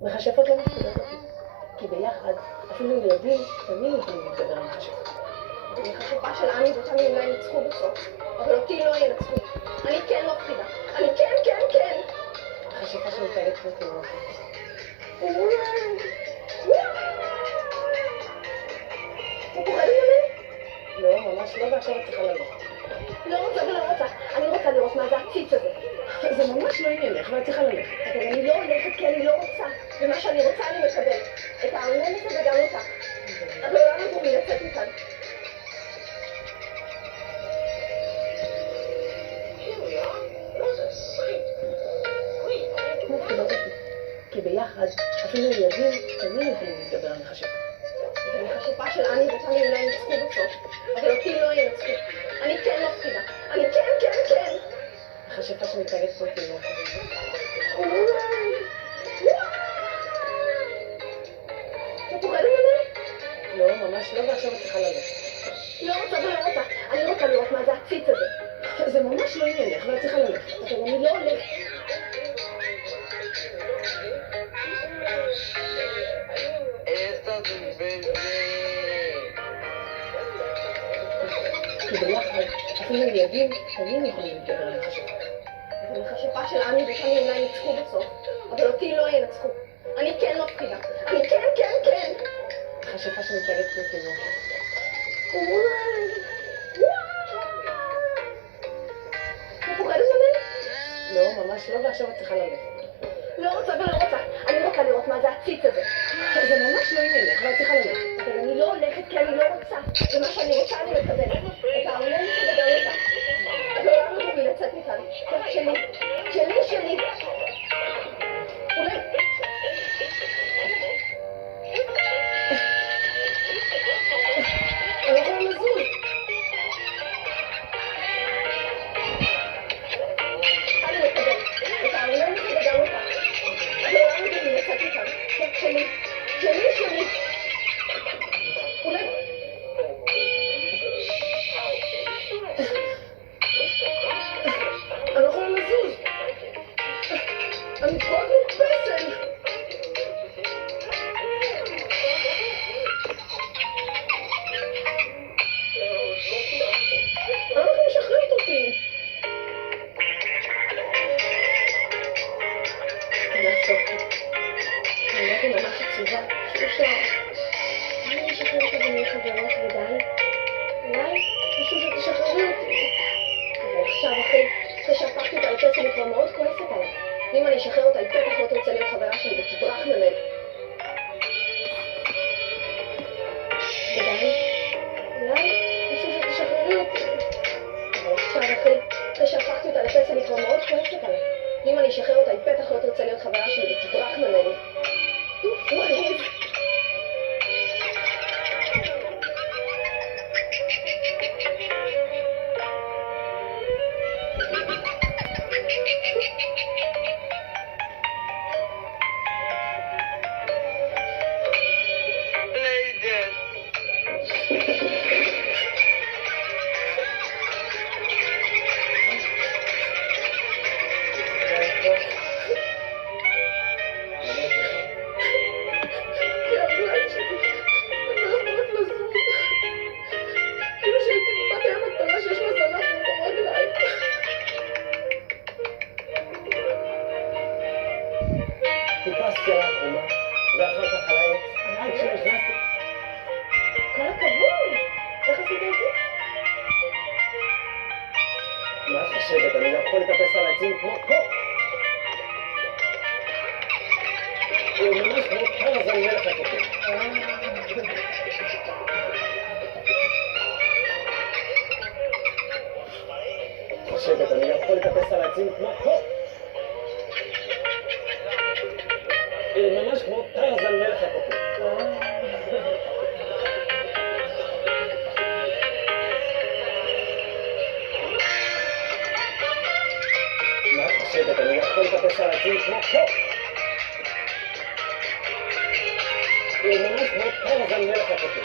מכשפות לא מפחידות אותי, כי ביחד, אפילו ילדים קטנים יכולים להתגבר על מכשפות. מכשפה של אני ותמי אולי ינצחו בסוף, אבל אותי לא ינצחו. אני כן מפחידה. אני כן. מכשפה שמתנהגת כמו תינוקת. הוא פוחד ממני? לא, ממש לא, ועכשיו את צריכה ללכת. לא רוצה ולא רוצה. אני רוצה לראות מה זה הציץ הזה. זה ממש לא עניינך, ואת צריכה ללכת. אבל אני לא הולכת כי אני לא רוצה. ומה שאני רוצה אני מקבל. את הארנן הזה וגם אותה. את לעולם לא תוכלי לצאת מכאן. מפחידות אותי, כי ביחד, אפילו ילדים קטנים יכולים להתגבר על מכשפות. מכשפה של אני ותמי אולי ינצחו בסוף, אבל אותי לא ינצחו. אני כן מפחידה. אני כן. מכשפה שמתנהגת כמו תינוקת. הוא פוחד ממני? לא, ממש לא, ועכשיו את צריכה ללכת. לא רוצה ולא רוצה. אני רוצה לראות מה זה הציץ הזה. זה ממש לא עניינך, ואת צריכה ללכת. אבל אני לא הולכת. כי ביחד, אפילו ילדים קטנים יכולים להתגבר על מכשפות. מכשפה של אני ותמי אולי ינצחו בסוף, אבל אותי לא ינצחו. אני כן מפחידה. אני כן. מכשפה שמתנהגת כמו תינוקת. הוא פוחד ממני? לא, ממש לא, ועכשיו את צריכה ללכת. לא רוצה ולא רוצה. אני רוצה לראות מה זה הציץ הזה. זה ממש לא עניינך, ואת צריכה ללכת. אבל אני לא הולכת כי אני לא רוצה. ומה שאני רוצה אני מקבלת. את הארנן הזה וגם אותה. את לעולם לא תוכלי לצאת מכאן. שלי. אולי... אני לא יכולה לזוז. אני מקבלת. את הארנן הזה וגם אותה. את לעולם לא תוכלי לצאת מכאן. שלי. אולי... אני לא יכולה לזוז. אני תקועה כמו פסל. למה את משחררת אותי? לעשות לי. אני הייתי ממש עצובה. שאפשר. אני אשחרר אותה ונהיה חברות ודי. אולי חשוב שתשחררי אותי. אבל עכשיו אחרי שהפכתי אותה לפסל היא כבר מאוד כועסת עליי. ואם אני אשחרר אותה היא בטח לא תרצה להיות חברה שלי ותברח ממני. ודי. אולי חשוב שתשחררי אותי. אבל עכשיו אחרי שהפכתי אותה לפסל היא כבר מאוד כועסת עליי. ואם אני אשחרר אותה היא בטח לא תרצה להיות חברה שלי ותברח ממני. מגניב. כי הרגליים שלי לא יכולות לזוז. כאילו שהייתי בת הים הקטנה שיש לה זנב במקום רגליים. טיפסתי על החומה, ואחר כך על העץ, עד שנכנסתי. כל הכבוד! איך עשית את זה? מה את חושבת? אני לא יכול לטפס על העצים כמו פה. הוא ממש כמו טרזן מלך הקופים. חושבת, אני לא יכול לטפס על העצים כמו פה. ממש כמו טרזן מלך הקופים. מה את חושבת? אני לא יכול לטפס על העצים כמו פה. ממש כמו טרזן מלך הקופים.